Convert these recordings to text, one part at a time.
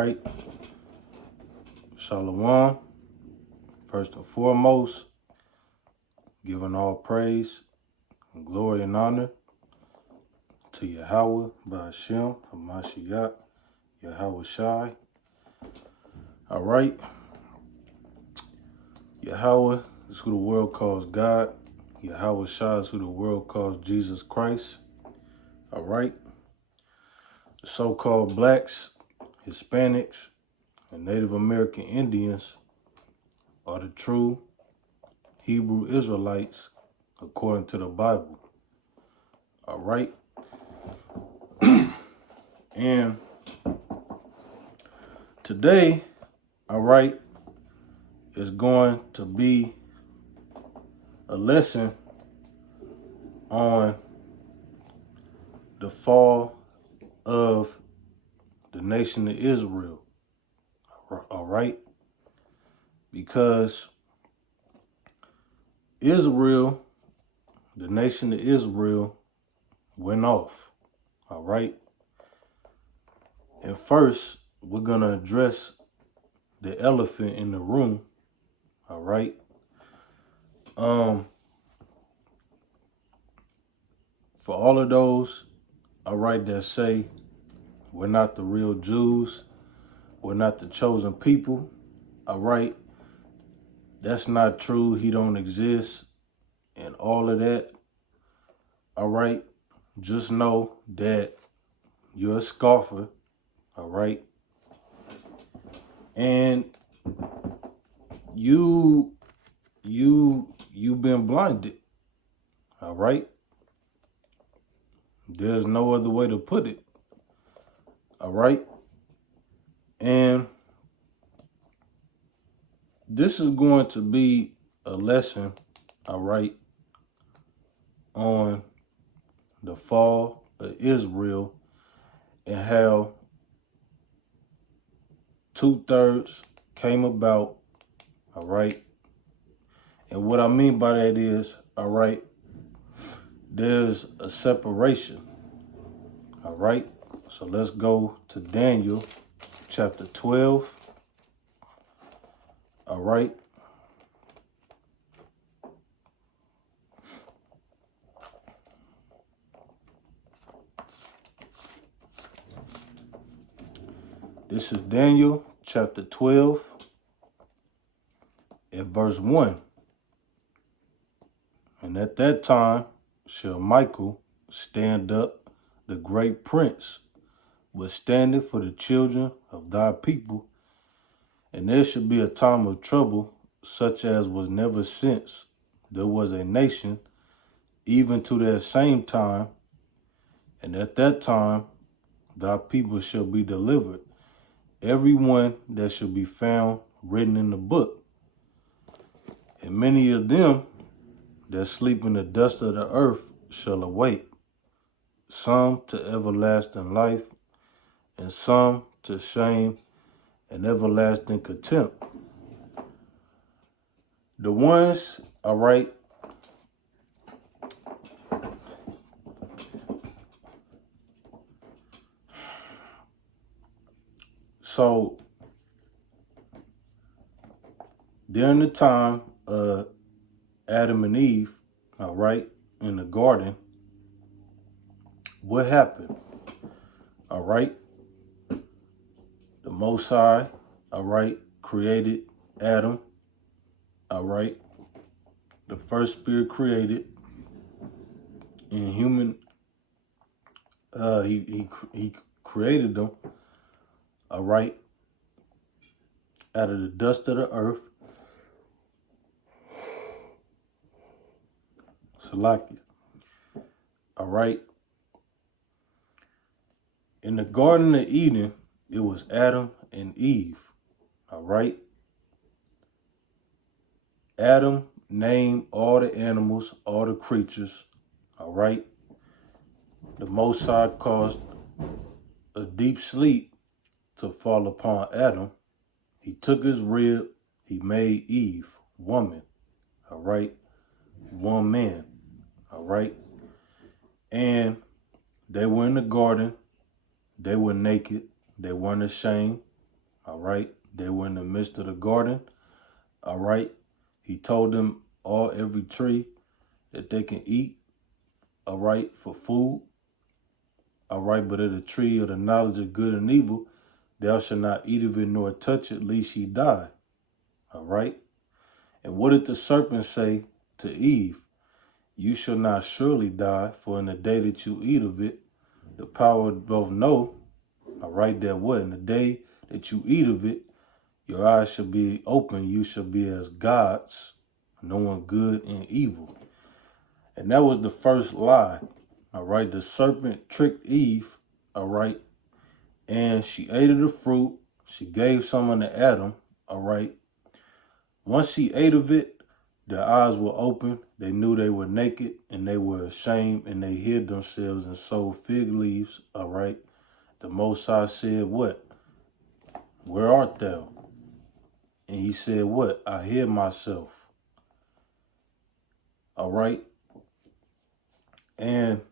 right. Shalom. First and foremost, giving all praise and glory and honor to Yahweh, Ba'ashem, Hamashiach, Yahweh Shai. All right. Yahweh is who the world calls God. Yahweh Shai is who the world calls Jesus Christ. All right. The so-called blacks, Hispanics, and Native American Indians are the true Hebrew Israelites according to the Bible. All right. And today, all right, is going to be a lesson on the fall of the nation of Israel. All right. Because Israel, the nation of Israel, went off. All right. And first, we're going to address the elephant in the room. All right. For all of those, all right, that say we're not the real Jews, we're not the chosen people, all right, that's not true. He don't exist and all of that. All right. Just know that you're a scoffer. All right. And you've been blinded. All right. There's no other way to put it. All right. And this is going to be a lesson, all right, on the fall of Israel and how 2/3 came about, all right. And what I mean by that is, all right, there's a separation, all right. So let's go to Daniel chapter 12, all right. This is Daniel chapter 12 and verse 1. And at that time shall Michael stand up, the great prince, withstanding for the children of thy people. And there shall be a time of trouble, such as was never since there was a nation, even to that same time. And at that time thy people shall be delivered, every one that shall be found written in the book. And many of them that sleep in the dust of the earth shall awake, some to everlasting life, and some to shame and everlasting contempt. The ones, all right, so during the time of Adam and Eve, all right, in the garden, what happened? All right, the Most High, all right, created Adam, all right, the first spirit created in human, he created them, all right, out of the dust of the earth. Salakia. All right. In the Garden of Eden, it was Adam and Eve. All right. Adam named all the animals, all the creatures. All right. The Most High caused a deep sleep to fall upon Adam. He took his rib, he made Eve, woman. All right. One man. All right. And they were in the garden. They were naked. They weren't ashamed. All right. They were in the midst of the garden. All right. He told them every tree that they can eat. All right. For food. All right. But of the tree of the knowledge of good and evil, thou shalt not eat of it nor touch it, lest ye die. All right. And what did the serpent say to Eve? You shall not surely die, for in the day that you eat of it, the power of both know, all right, that what? In the day that you eat of it, your eyes shall be open, you shall be as gods, knowing good and evil. And that was the first lie, all right? The serpent tricked Eve, all right? And she ate of the fruit. She gave some unto Adam, all right? Once she ate of it, their eyes were open. They knew they were naked and they were ashamed and they hid themselves and sewed fig leaves, all right? The Most High said, what? Where art thou? And he said, what? I hid myself. All right. And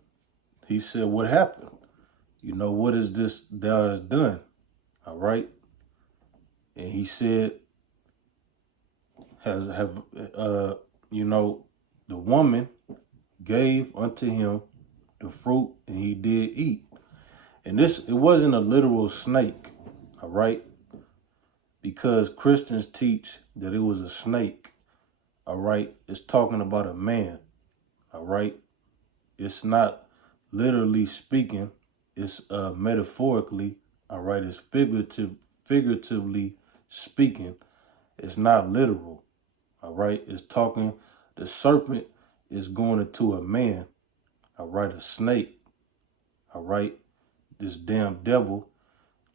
he said, what happened? You know, what is this thou hast done? All right. And he said, you know, the woman gave unto him the fruit and he did eat. And it wasn't a literal snake. All right. Because Christians teach that it was a snake, all right? It's talking about a man, all right? It's not literally speaking. It's metaphorically, all right? It's figuratively speaking. It's not literal, all right? It's talking, the serpent is going into a man, all right? A snake, all right? This damn devil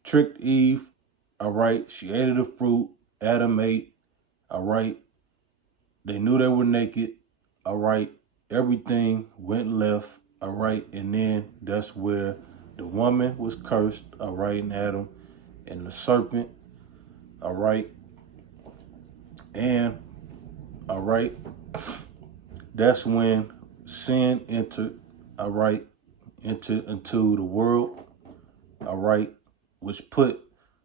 tricked Eve. All right, she ate of the fruit. Adam ate. All right, they knew they were naked. All right, everything went left. All right, and then that's where the woman was cursed. All right, and Adam and the serpent. All right, and all right, that's when sin entered. All right, into the world. All right, which put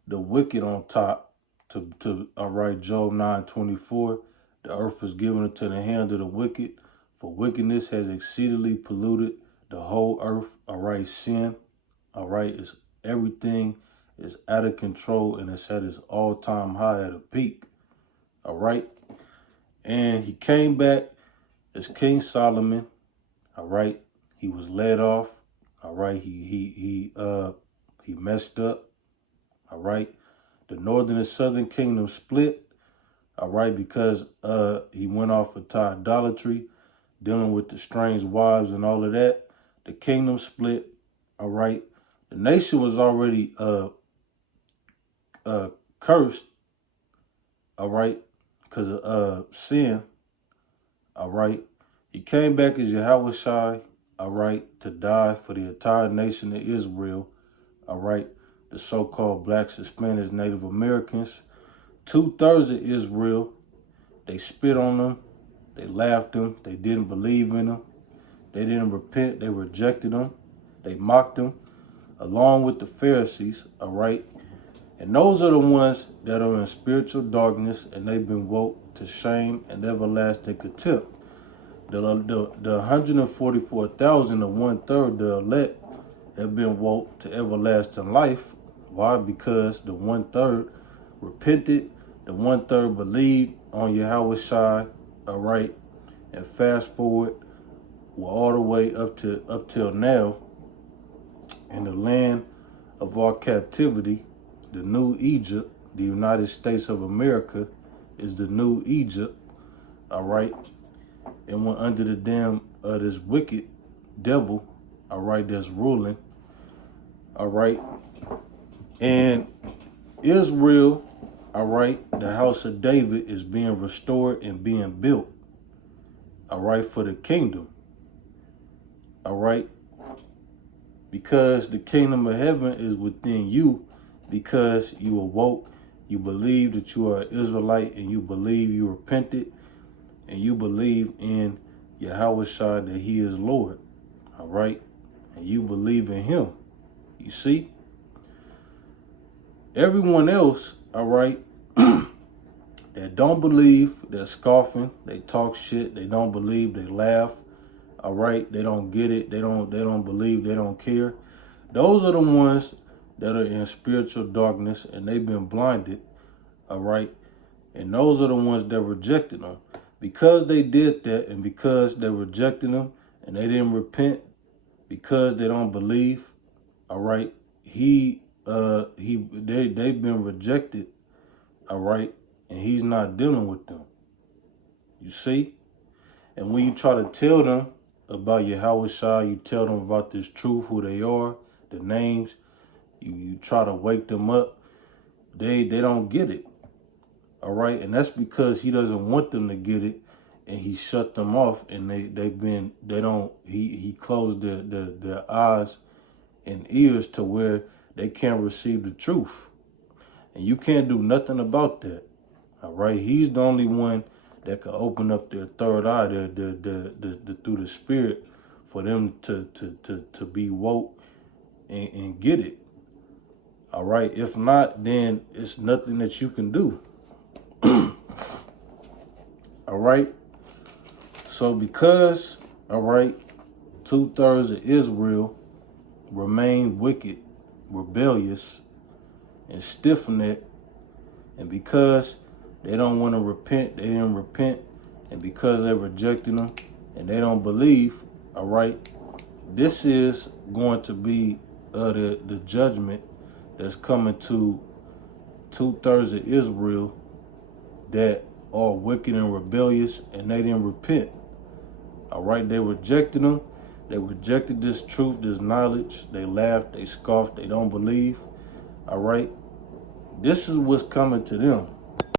the wicked on top to all right, Job 9:24, the earth was given into the hand of the wicked, for wickedness has exceedingly polluted the whole earth. All right, sin, all right, is everything is out of control and it's at its all-time high at a peak. All right, and he came back as King Solomon. All right, he was led off. All right, he messed up. All right. The northern and southern kingdom split. All right. Because he went off into idolatry, dealing with the strange wives and all of that. The kingdom split. All right. The nation was already cursed. All right. Because of sin. All right. He came back as Yahushua. All right. To die for the entire nation of Israel. All right. The so-called blacks, Hispanics, Native Americans. 2/3 of Israel, they spit on them. They laughed them. They didn't believe in them. They didn't repent. They rejected them. They mocked them, along with the Pharisees, all right? And those are the ones that are in spiritual darkness, and they've been woke to shame and everlasting contempt. The 144,000, the 1/3, the elect, have been woke to everlasting life. Why? Because the 1/3 repented, the 1/3 believed on Yahushua, all right? And fast forward, we're all the way up till now, in the land of our captivity, the new Egypt, the United States of America, is the new Egypt, all right? And we're under the damn of this wicked devil, all right, that's ruling, all right? And Israel, all right, the house of David is being restored and being built, all right, for the kingdom, all right? Because the kingdom of heaven is within you, because you awoke, you believe that you are an Israelite, and you believe you repented, and you believe in Yahushua that he is Lord, all right? And you believe in him, you see? Everyone else all right, that don't believe, they're scoffing, they talk shit, they don't believe, they laugh, all right, they don't get it, they don't believe, they don't care. Those are the ones that are in spiritual darkness and they've been blinded, all right, and those are the ones that rejected him. Because they did that and because they rejected him and they didn't repent, because they don't believe, all right, they've been rejected, all right, and he's not dealing with them. You see? And when you try to tell them about Yahweh Shai, you tell them about this truth, who they are, the names, you try to wake them up, they don't get it. All right, and that's because he doesn't want them to get it, and he shut them off, and he closed their eyes and ears to where they can't receive the truth, and you can't do nothing about that. All right, he's the only one that can open up their third eye, through the spirit, for them to be woke and get it. All right, if not, then it's nothing that you can do. All right, so because, all right, 2/3 of Israel remain wicked, rebellious, and stiff-necked, and because they don't want to repent, they didn't repent, and because they rejected them and they don't believe, all right, this is going to be the judgment that's coming to 2/3 of Israel that are wicked and rebellious, and they didn't repent. All right, they rejected them. They rejected this truth, this knowledge. They laughed, they scoffed, they don't believe. All right, this is what's coming to them.